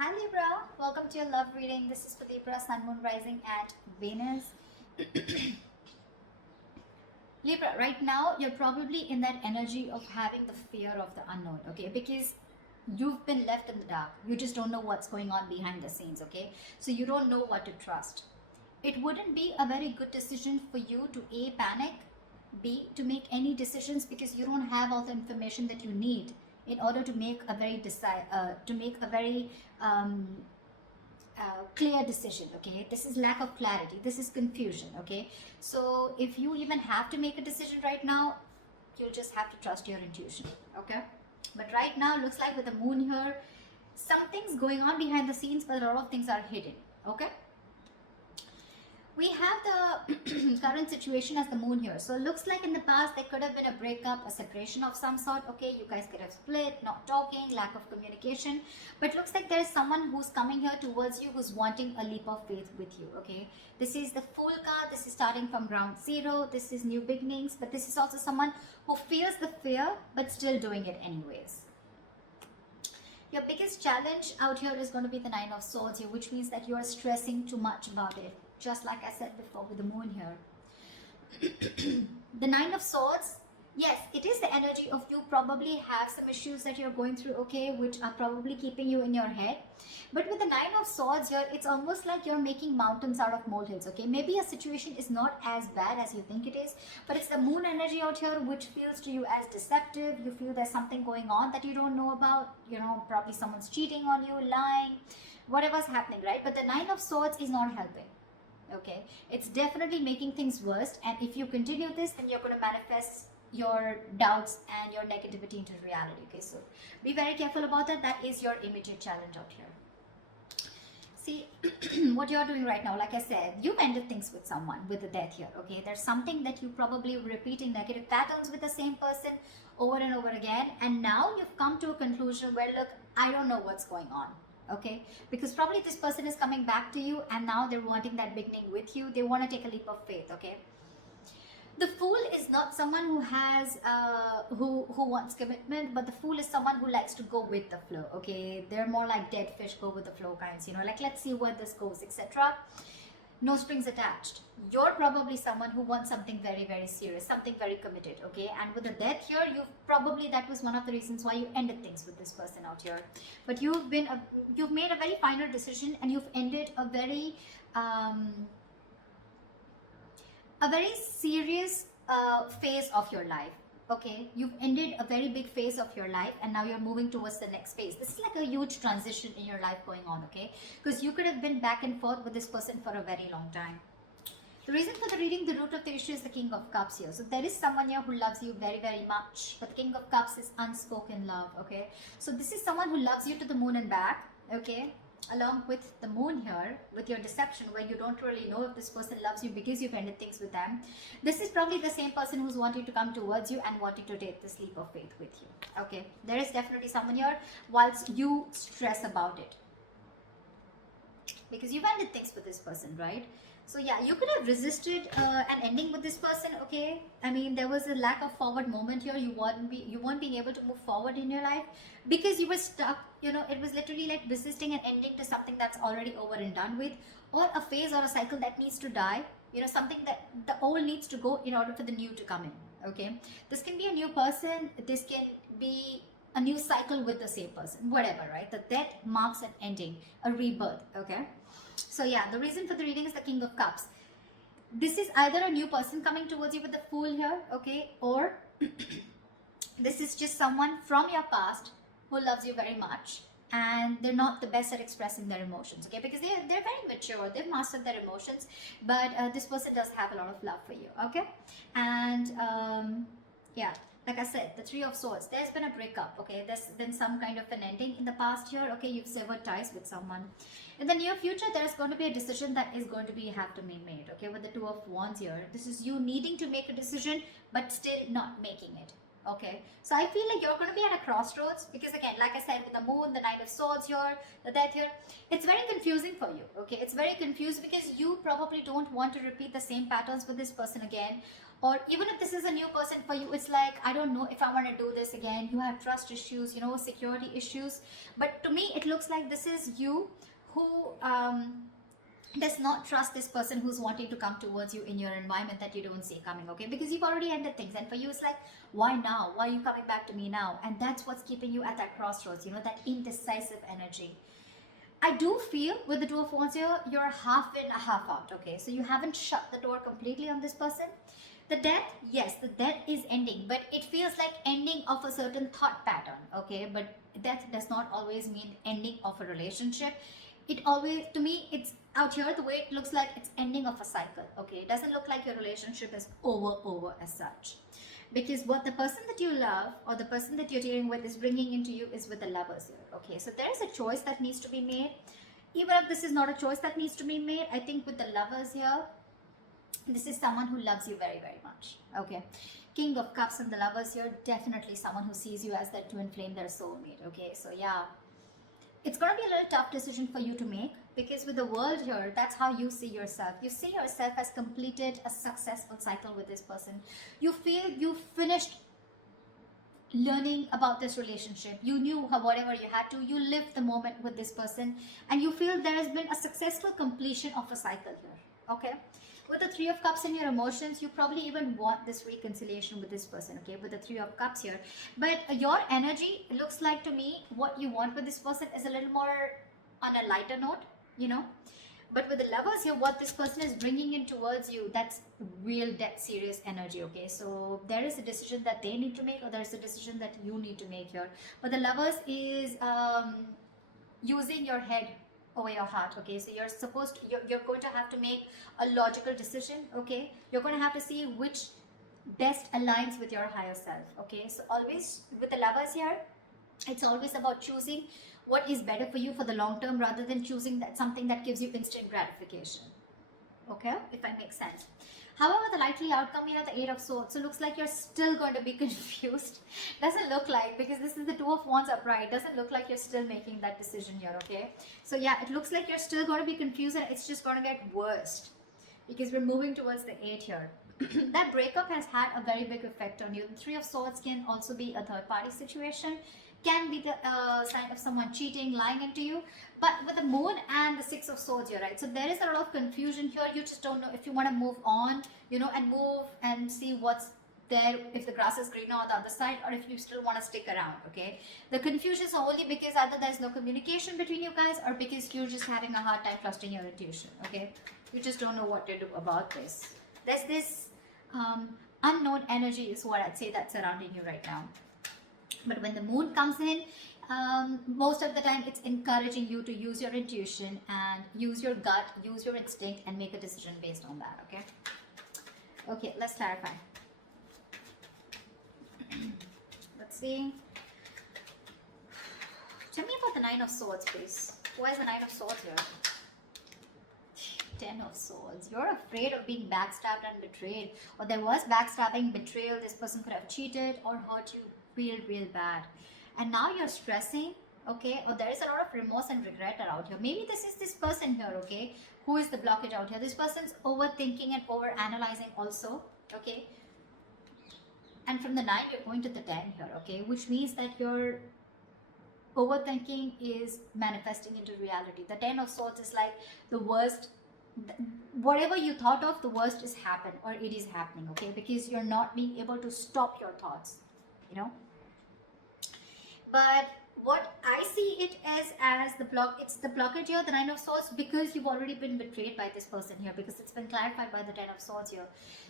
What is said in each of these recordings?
Hi Libra, welcome to your love reading. This is for Libra, Sun, Moon, Rising at Venus. Libra, right now you're probably in that energy of having the fear of the unknown, okay? Because you've been left in the dark. You just don't know what's going on behind the scenes, okay? So you don't know what to trust. It wouldn't be a very good decision for you to A, panic, B, to make any decisions because you don't have all the information that you need in order to make a very um, clear decision. Okay, this is lack of clarity, this is confusion. Okay, so if you even have to make a decision right now, you'll just have to trust your intuition. Okay, but right now looks like with the moon here, something's going on behind the scenes, but a lot of things are hidden. Okay, we have the current situation as the moon here. So it looks like in the past there could have been a breakup, a separation of some sort. Okay, you guys could have split, not talking, lack of communication. But looks like there is someone who's coming here towards you, who's wanting a leap of faith with you. Okay, this is the Fool card. This is starting from ground zero. This is new beginnings. But this is also someone who feels the fear but still doing it anyways. Your biggest challenge out here is going to be the Nine of Swords here, which means that you are stressing too much about it. Just like I said before with the moon here. The Nine of Swords, yes, it is the energy of you probably have some issues that you're going through, okay, which are probably keeping you in your head. But with the Nine of Swords here, it's almost like you're making mountains out of molehills, okay. Maybe a situation is not as bad as you think it is, but it's the moon energy out here which feels to you as deceptive. You feel there's something going on that you don't know about, you know, probably someone's cheating on you, lying, whatever's happening, right? But the Nine of Swords is not helping. Okay, it's definitely making things worse, and if you continue this, then you're going to manifest your doubts and your negativity into reality. Okay, so be very careful about that. That is your immediate challenge out here. See what you're doing right now. Like I said, you've ended things with someone with the death here. Okay, there's something that you probably repeating negative patterns with the same person over and over again, and now you've come to a conclusion where, look, I don't know what's going on. Okay, because probably this person is coming back to you and now they're wanting that beginning with you. They want to take a leap of faith. Okay, the Fool is not someone who has who wants commitment, but the Fool is someone who likes to go with the flow. Okay, they're more like dead fish, go with the flow kinds, you know, like let's see where this goes, etc. No strings attached. You're probably someone who wants something very, very serious, something very committed. Okay, and with the death here, that was one of the reasons why you ended things with this person out here. But you've made a very final decision, and you've ended a very serious phase of your life. Okay, you've ended a very big phase of your life, and now you're moving towards the next phase. This is like a huge transition in your life going on. Okay, because you could have been back and forth with this person for a very long time. The reason for the reading, the root of the issue is the King of Cups here. So there is someone here who loves you very, very much, but the King of Cups is unspoken love. Okay, so this is someone who loves you to the moon and back. Okay, along with the moon here, with your deception, where you don't really know if this person loves you because you've ended things with them. This is probably the same person who's wanting to come towards you and wanting to take this leap of faith with you. Okay, there is definitely someone here whilst you stress about it, because you've ended things with this person, right? So yeah, you could have resisted an ending with this person. Okay, I mean, there was a lack of forward moment here. You weren't being able to move forward in your life because you were stuck. You know, it was literally like resisting an ending to something that's already over and done with, or a phase or a cycle that needs to die. You know, something that the old needs to go in order for the new to come in. Okay, this can be a new person. This can be a new cycle with the same person, whatever, right? The death marks an ending, a rebirth. Okay, so yeah, the reason for the reading is the King of Cups. This is either a new person coming towards you with the Fool here, okay, or this is just someone from your past who loves you very much, and they're not the best at expressing their emotions. Okay, because they're very mature, they've mastered their emotions, but this person does have a lot of love for you. Okay, and yeah, like I said, the Three of Swords, there's been a breakup. Okay, there's been some kind of an ending in the past here. Okay, you've severed ties with someone. In the near future, there is going to be a decision that is going to have to be made. Okay, with the Two of Wands here, this is you needing to make a decision but still not making it. Okay, so I feel like you're going to be at a crossroads, because again, like I said, with the moon, the Knight of Swords here, the death here, it's very confusing for you. Okay, it's very confused because you probably don't want to repeat the same patterns with this person again, Or even if this is a new person for you, it's like, I don't know if I want to do this again. You have trust issues, you know, security issues. But to me, it looks like this is you who does not trust this person who's wanting to come towards you in your environment that you don't see coming, okay? Because you've already ended things, and for you it's like, why now? Why are you coming back to me now? And that's what's keeping you at that crossroads, you know, that indecisive energy. I do feel with the Two of Wands here, you're half in, half out, okay? So you haven't shut the door completely on this person. The death, yes, the death is ending, but it feels like ending of a certain thought pattern, okay? But death does not always mean ending of a relationship. It always, to me, it's out here, the way it looks like it's ending of a cycle, okay? It doesn't look like your relationship is over as such. Because what the person that you love or the person that you're dealing with is bringing into you is with the Lovers here, okay? So there is a choice that needs to be made. Even if this is not a choice that needs to be made, I think with the Lovers here, this is someone who loves you very much, okay? King of Cups and the Lovers here, definitely someone who sees you as their twin flame, their soulmate, okay? So yeah, it's going to be a little tough decision for you to make, because with the World here, that's how you see yourself. You see yourself as completed a successful cycle with this person. You feel you finished learning about this relationship. You knew whatever you had to. You lived the moment with this person, and you feel there has been a successful completion of a cycle here, okay? With the Three of Cups in your emotions, you probably even want this reconciliation with this person, okay, with the Three of Cups here. But your energy, looks like to me, what you want with this person is a little more on a lighter note, you know. But with the Lovers here, what this person is bringing in towards you, that's real dead serious energy, okay? So there is a decision that they need to make, or there's a decision that you need to make here. But the Lovers is using your head over your heart, okay? So you're supposed to, you're going to have to make a logical decision, okay? You're going to have to see which best aligns with your higher self, okay? So always with the Lovers here, it's always about choosing what is better for you for the long term, rather than choosing that something that gives you instant gratification, okay, if I make sense. However, the likely outcome here, the Eight of Swords, so looks like you're still going to be confused. Doesn't look like, because this is the Two of Wands upright, doesn't look like you're still making that decision here, okay? So yeah, it looks like you're still going to be confused, and it's just going to get worse, because we're moving towards the 8 here. That breakup has had a very big effect on you. The Three of Swords can also be a third party situation, can be the sign of someone cheating, lying into you. But with the Moon and the Six of Swords here, right? So there is a lot of confusion here. You just don't know if you want to move on, you know, and move and see what's there, if the grass is greener on the other side, or if you still want to stick around, okay? The confusion is only because either there's no communication between you guys, or because you're just having a hard time trusting your intuition, okay? You just don't know what to do about this. There's this unknown energy is what I'd say that's surrounding you right now. But when the Moon comes in, most of the time it's encouraging you to use your intuition and use your gut, use your instinct, and make a decision based on that, okay? Okay, let's clarify. Let's see. Tell me about the Nine of Swords, please. Why is the Nine of Swords here? 10 of Swords. You're afraid of being backstabbed and betrayed. Or there was backstabbing, betrayal. This person could have cheated or hurt you real bad. And now you're stressing, okay? Or there is a lot of remorse and regret out here. Maybe this is this person here, okay? Who is the blockage out here? This person's overthinking and overanalyzing also, okay? And from the 9, you're going to the 10 here, okay? Which means that your overthinking is manifesting into reality. The 10 of Swords is like the worst. Whatever you thought of, the worst is happened, or it is happening, okay? Because you're not being able to stop your thoughts, you know? But what I see it as the block, it's the blockage here, the Nine of Swords, because you've already been betrayed by this person here, because it's been clarified by the 10 of Swords here.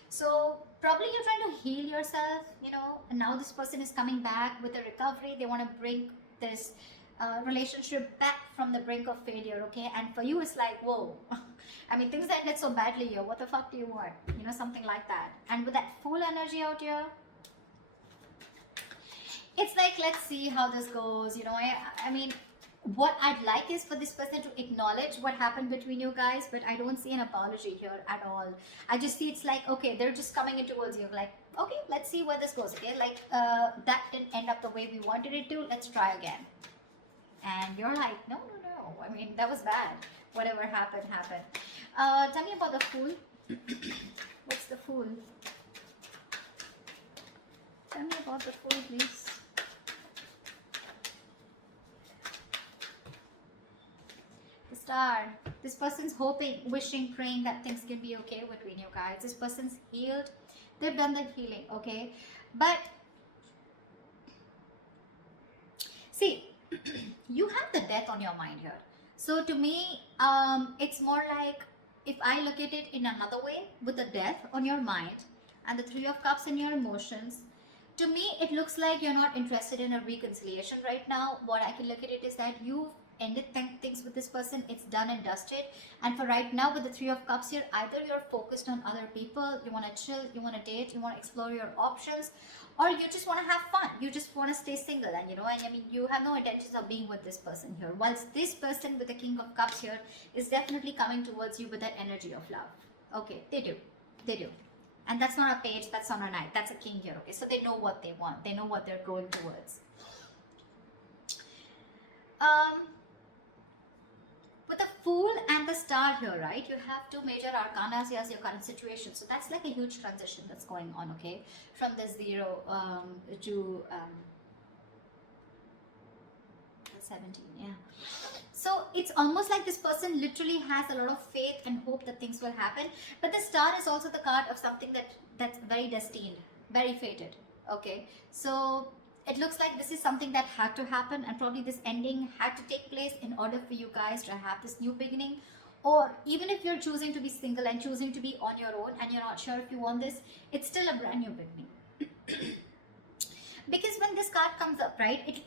So probably you're trying to heal yourself, you know, and now this person is coming back with a recovery. They want to bring this relationship back from the brink of failure, okay? And for you, it's like, whoa. I mean, things ended so badly here. What the fuck do you want? You know, something like that. And with that Fool energy out here, it's like, let's see how this goes, you know. I mean, what I'd like is for this person to acknowledge what happened between you guys, but I don't see an apology here at all. I just see it's like, okay, they're just coming in towards you, like, okay, let's see where this goes, okay? Like, that didn't end up the way we wanted it to, let's try again. And you're like, no. I mean, that was bad. Whatever happened, happened. Tell me about the Fool. What's the Fool? Tell me about the Fool, please. The Star. This person's hoping, wishing, praying that things can be okay between you guys. This person's healed. They've done the healing, okay? But see, you have the death on your mind here. So to me, it's more like, if I look at it in another way, with the death on your mind and the Three of Cups in your emotions, to me it looks like you're not interested in a reconciliation right now. What I can look at it is that you've ended things with this person. It's done and dusted. And for right now, with the Three of Cups here, either you're focused on other people, you want to chill, you want to date, you want to explore your options, or you just want to have fun, you just want to stay single. And and I mean, you have no intentions of being with this person here, whilst this person with the King of Cups here is definitely coming towards you with that energy of love. Okay, they do. And that's not a page, that's not a knight, that's a king here. Okay, so they know what they want, they know what they're going towards. With the Fool and the Star here, right, you have two major arcanas as your current situation. So that's like a huge transition that's going on, okay, from the 0 to 17, yeah. So it's almost like this person literally has a lot of faith and hope that things will happen. But the Star is also the card of something that's very destined, very fated, okay. So it looks like this is something that had to happen, and probably this ending had to take place in order for you guys to have this new beginning. Or even if you're choosing to be single and choosing to be on your own and you're not sure if you want this, it's still a brand new beginning. Because when this card comes up, right,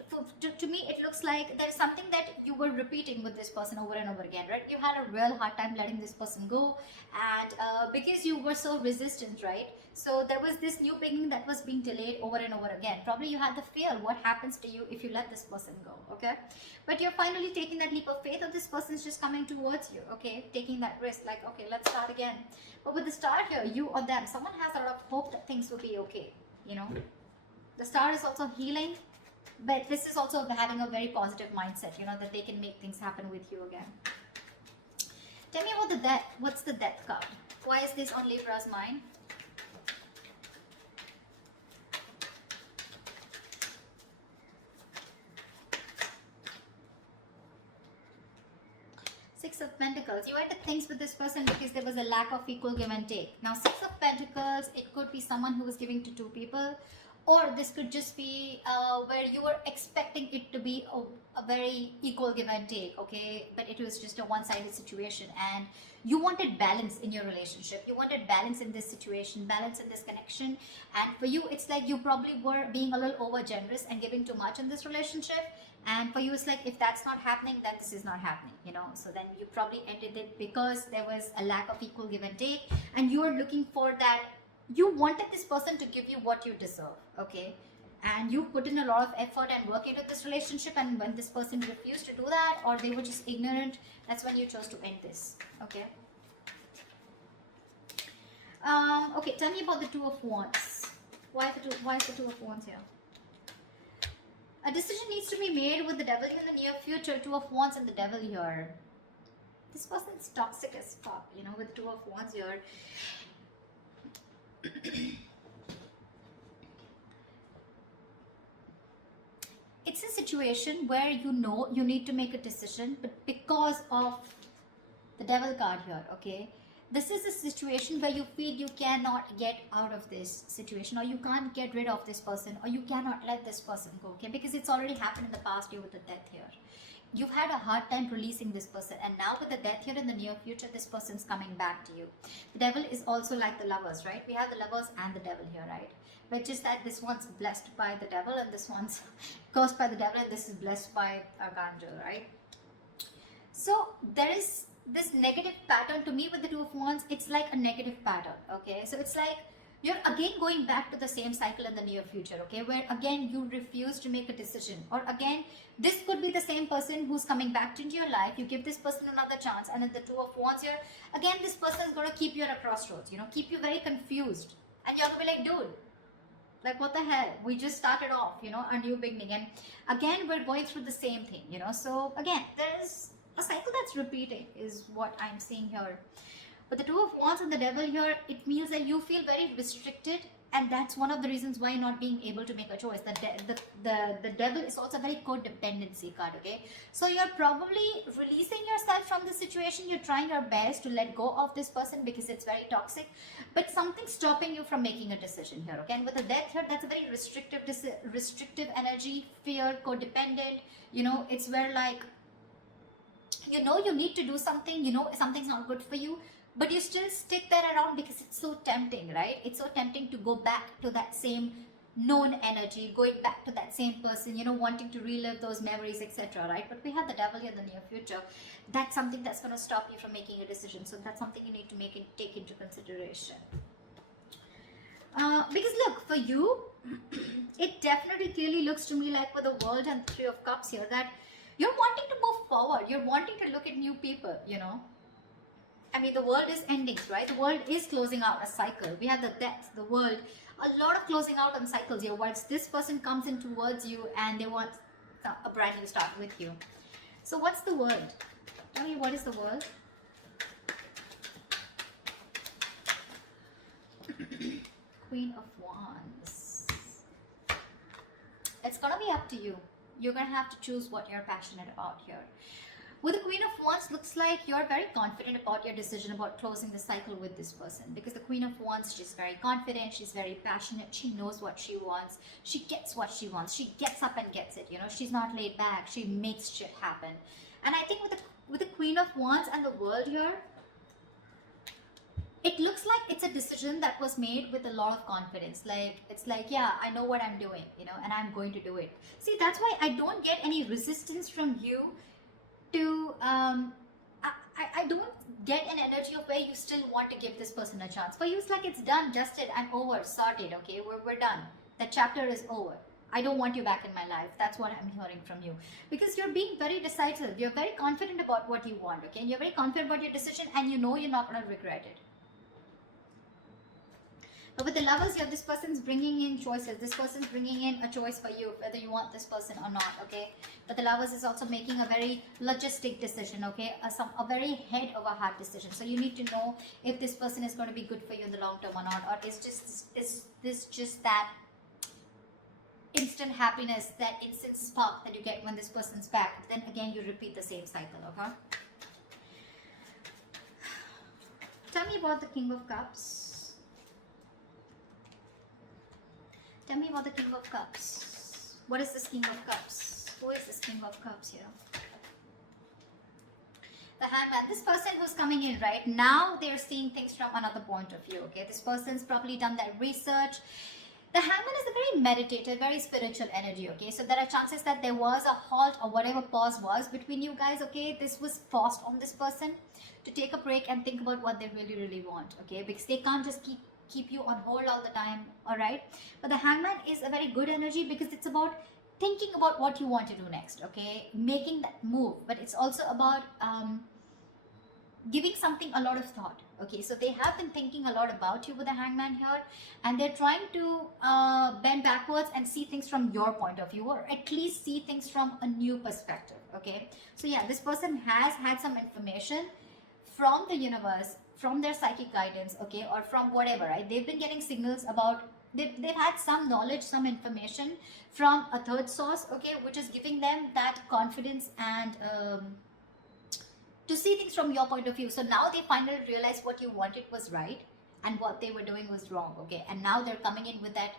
to me it looks like there's something that you were repeating with this person over and over again, right? You had a real hard time letting this person go, and because you were so resistant, right? So there was this new beginning that was being delayed over and over again. Probably you had the fear, what happens to you if you let this person go, okay? But you're finally taking that leap of faith, or this person's just coming towards you, okay? Taking that risk, like, okay, let's start again. But with the Star here, you or them, someone has a lot of hope that things will be okay, The Star is also healing, but this is also having a very positive mindset, that they can make things happen with you again. Tell me about the death. What's the Death card? Why is this on Libra's mind? Six of Pentacles. You ended things with this person because there was a lack of equal give and take. Now, Six of Pentacles, it could be someone who was giving to two people, or this could just be where you were expecting it to be a very equal give and take, okay? But it was just a one-sided situation, and you wanted balance in your relationship. You wanted balance in this situation, balance in this connection. And for you, it's like you probably were being a little over generous and giving too much in this relationship. And for you, it's like, if that's not happening, then this is not happening, So then you probably ended it because there was a lack of equal give and take, and you were looking for that. You wanted this person to give you what you deserve, okay? And you put in a lot of effort and work into this relationship, and when this person refused to do that, or they were just ignorant, that's when you chose to end this, okay? Okay, tell me about the Two of Wands. Why is the Two of Wands here? A decision needs to be made with the Devil in the near future. Two of Wands and the Devil here. This person's toxic as fuck, with Two of Wands here. It's a situation where you need to make a decision, but because of the Devil card here, okay, this is a situation where you feel you cannot get out of this situation, or you can't get rid of this person, or you cannot let this person go, okay, because it's already happened in the past year with the Death here. You've had a hard time releasing this person, and now with the Death here in the near future, this person's coming back to you. The Devil is also like the Lovers, right? We have the Lovers and the Devil here, right? Which is that this one's blessed by the Devil, and this one's cursed by the Devil, and this is blessed by Archangel, right? So there is this negative pattern to me with the Two of Wands. It's like a negative pattern, okay? So it's like you're again going back to the same cycle in the near future, okay, where again you refuse to make a decision, or again this could be the same person who's coming back into your life. You give this person another chance, and in the Two of Wands here, again this person is going to keep you at a crossroads, keep you very confused, and you're going to be like, dude, like, what the hell? We just started off, a new beginning, and again we're going through the same thing, so again there's a cycle that's repeating is what I'm seeing here. But the Two of Wands and the Devil here, it means that you feel very restricted and that's one of the reasons why you're not being able to make a choice. The devil is also a very codependency card, okay? So you're probably releasing yourself from the situation. You're trying your best to let go of this person because it's very toxic, but something's stopping you from making a decision here, okay? And with the death here, that's a very restrictive energy, fear, codependent. You know, it's where like, you know, you need to do something, you know something's not good for you, but you still stick there around because it's so tempting, right? It's so tempting to go back to that same known energy, going back to that same person, you know, wanting to relive those memories, etc., right? But we have the devil here in the near future. That's something that's going to stop you from making a decision. So that's something you need to take into consideration. Because look, for you, it definitely clearly looks to me like with the World and the Three of Cups here, that you're wanting to move forward. You're wanting to look at new people, you know. I mean, the world is ending, right? The world is closing out a cycle. We have the death, the world, a lot of closing out on cycles here. Once this person comes in towards you and they want a brand new start with you. So what's the world? Tell me, what is the world? Queen of Wands. It's gonna be up to you. You're gonna have to choose what you're passionate about here. With the Queen of Wands, looks like you're very confident about your decision about closing the cycle with this person. Because the Queen of Wands, she's very confident, she's very passionate, she knows what she wants, she gets what she wants, she gets up and gets it, you know, she's not laid back, she makes shit happen. And I think with the Queen of Wands and the World here, it looks like it's a decision that was made with a lot of confidence. Like, it's like, yeah, I know what I'm doing, you know, and I'm going to do it. See, that's why I don't get any resistance from you to I don't get an energy of where you still want to give this person a chance. For you, it's like it's done, dusted, and over, sorted, okay? We're done. That chapter is over. I don't want you back in my life. That's what I'm hearing from you. Because you're being very decisive. You're very confident about what you want, okay? And you're very confident about your decision, and you know you're not going to regret it. But with the Lovers here, this person's bringing in choices. This person's bringing in a choice for you, whether you want this person or not, okay? But the Lovers is also making a very logistic decision, okay? A very head over heart decision. So you need to know if this person is going to be good for you in the long term or not. Or is this just that instant happiness, that instant spark that you get when this person's back? Then again, you repeat the same cycle, okay? Tell me about the King of Cups. Tell me about the King of Cups. What is this King of Cups? Who is this King of Cups here? The Hangman. This person who's coming in right now, they're seeing things from another point of view, okay? This person's probably done that research. The Hangman is a very meditative, very spiritual energy, okay? So there are chances that there was a halt or whatever pause was between you guys, okay? This was forced on this person to take a break and think about what they really, really want, okay? Because they can't just keep you on hold all the time, all right? But the Hangman is a very good energy because it's about thinking about what you want to do next, okay? Making that move. But it's also about giving something a lot of thought, okay? So they have been thinking a lot about you with the Hangman here, and they're trying to bend backwards and see things from your point of view, or at least see things from a new perspective, okay? So yeah, this person has had some information from the universe, from their psychic guidance, okay, or from whatever, right? They've been getting signals about, they've had some knowledge, some information from a third source, okay, which is giving them that confidence and to see things from your point of view. So now they finally realize what you wanted was right and what they were doing was wrong, okay? And now they're coming in with that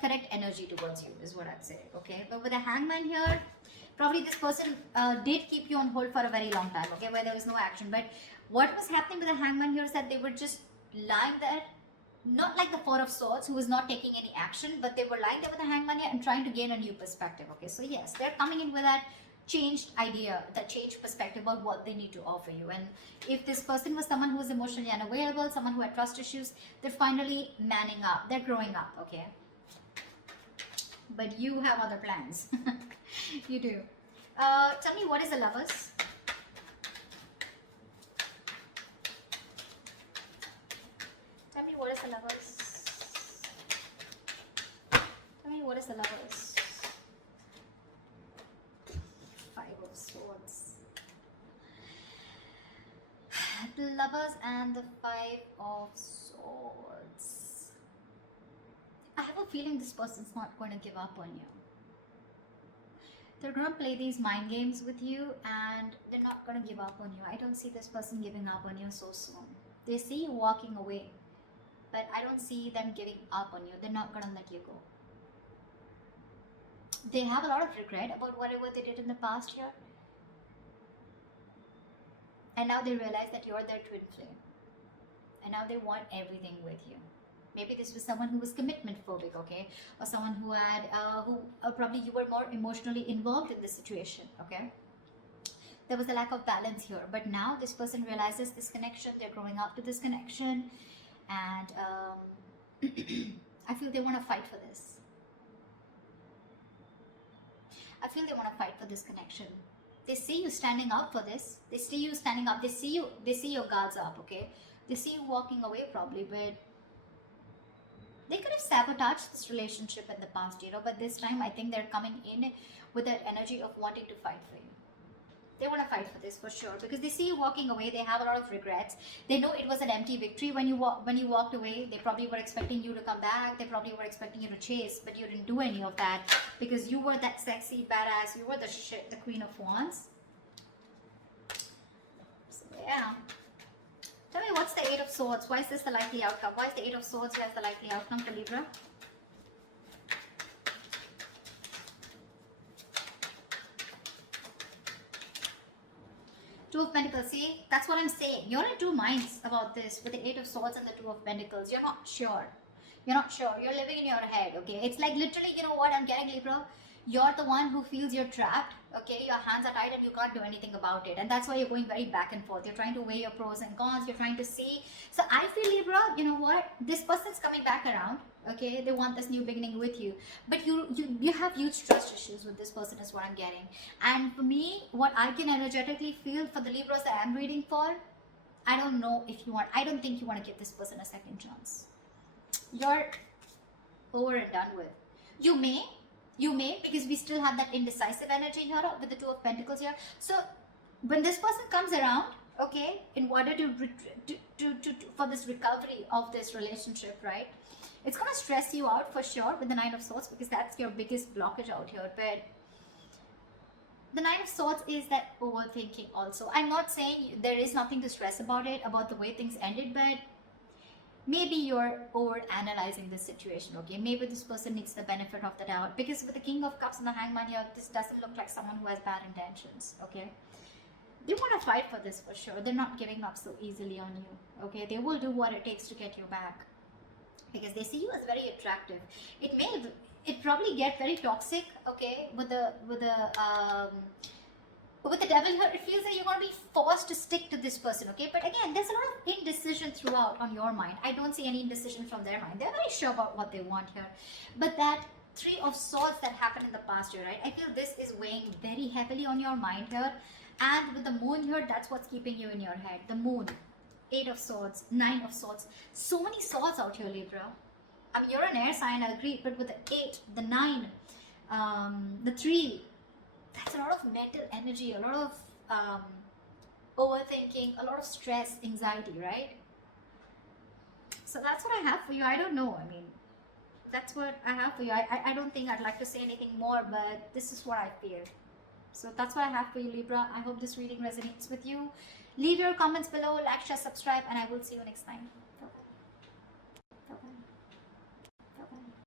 correct energy towards you, is what I'd say, okay? But with the Hangman here, probably this person did keep you on hold for a very long time, okay, where there was no action. But what was happening with the Hangman here is that they were just lying there, not like the Four of Swords, who was not taking any action, but they were lying there with the Hangman here and trying to gain a new perspective, okay? So yes, they're coming in with that changed idea, that changed perspective of what they need to offer you. And if this person was someone who was emotionally unavailable, someone who had trust issues, they're finally manning up, they're growing up, okay? But you have other plans. You do. Tell me, what is the Lovers? Tell me, what is the Lovers? Tell me, what is the Lovers? Five of Swords. The Lovers and the Five of Swords. a feeling this person's not going to give up on you. They're going to play these mind games with you and they're not going to give up on you. I don't see this person giving up on you so soon. They see you walking away, but I don't see them giving up on you. They're not going to let you go. They have a lot of regret about whatever they did in the past year. And now they realize that you're their twin flame. And now they want everything with you. Maybe this was someone who was commitment phobic, okay? Or someone who had, probably you were more emotionally involved in the situation, okay? There was a lack of balance here. But now this person realizes this connection. They're growing up to this connection. And I feel they want to fight for this. I feel they want to fight for this connection. They see you standing up for this. They see you standing up. They see your guards up, okay? They see you walking away probably, but they could have sabotaged this relationship in the past, but this time I think they're coming in with that energy of wanting to fight for you. They want to fight for this for sure because they see you walking away. They have a lot of regrets. They know it was an empty victory when you walked away. They probably were expecting you to come back. They probably were expecting you to chase, but you didn't do any of that because you were that sexy badass. You were the Queen of Wands. So yeah. Tell me, what's the Eight of Swords? Why is this the likely outcome? Why is the Eight of Swords as the likely outcome for Libra? Two of Pentacles. See, that's what I'm saying. You're in two minds about this with the Eight of Swords and the Two of Pentacles. You're not sure. You're not sure. You're living in your head, okay? It's like literally, you know what I'm getting, Libra? You're the one who feels you're trapped, okay? Your hands are tied and you can't do anything about it. And that's why you're going very back and forth. You're trying to weigh your pros and cons. You're trying to see. So I feel, Libra, you know what? This person's coming back around, okay? They want this new beginning with you. But you have huge trust issues with this person is what I'm getting. And for me, what I can energetically feel for the Libras that I'm reading for, I don't know if you want, I don't think you want to give this person a second chance. You're over and done with. You may, because we still have that indecisive energy here with the Two of Pentacles here. So when this person comes around, okay, in order to for this recovery of this relationship, right, it's going to stress you out for sure with the Nine of Swords because that's your biggest blockage out here. But the Nine of Swords is that overthinking also. I'm not saying there is nothing to stress about it, about the way things ended, but maybe you're over analyzing the situation, okay? Maybe this person needs the benefit of the doubt because with the King of Cups and the Hangman here, this doesn't look like someone who has bad intentions, okay? They want to fight for this for sure. They're not giving up so easily on you, okay? They will do what it takes to get you back because they see you as very attractive. It probably get very toxic, okay, with the Devil here. It feels like you're going to be forced to stick to this person, okay? But again, there's a lot of indecision throughout on your mind. I don't see any indecision from their mind. They're very sure about what they want here. But that Three of Swords that happened in the past year, right? I feel this is weighing very heavily on your mind here. And with the Moon here, that's what's keeping you in your head. The Moon, Eight of Swords, Nine of Swords. So many swords out here, Libra. I mean, you're an air sign, I agree. But with the 8, the 9, the 3, that's a lot of mental energy, a lot of overthinking, a lot of stress, anxiety, right? So that's what I have for you. I don't know. I mean, that's what I have for you. I don't think I'd like to say anything more, but this is what I feel. So that's what I have for you, Libra. I hope this reading resonates with you. Leave your comments below, like, share, subscribe, and I will see you next time.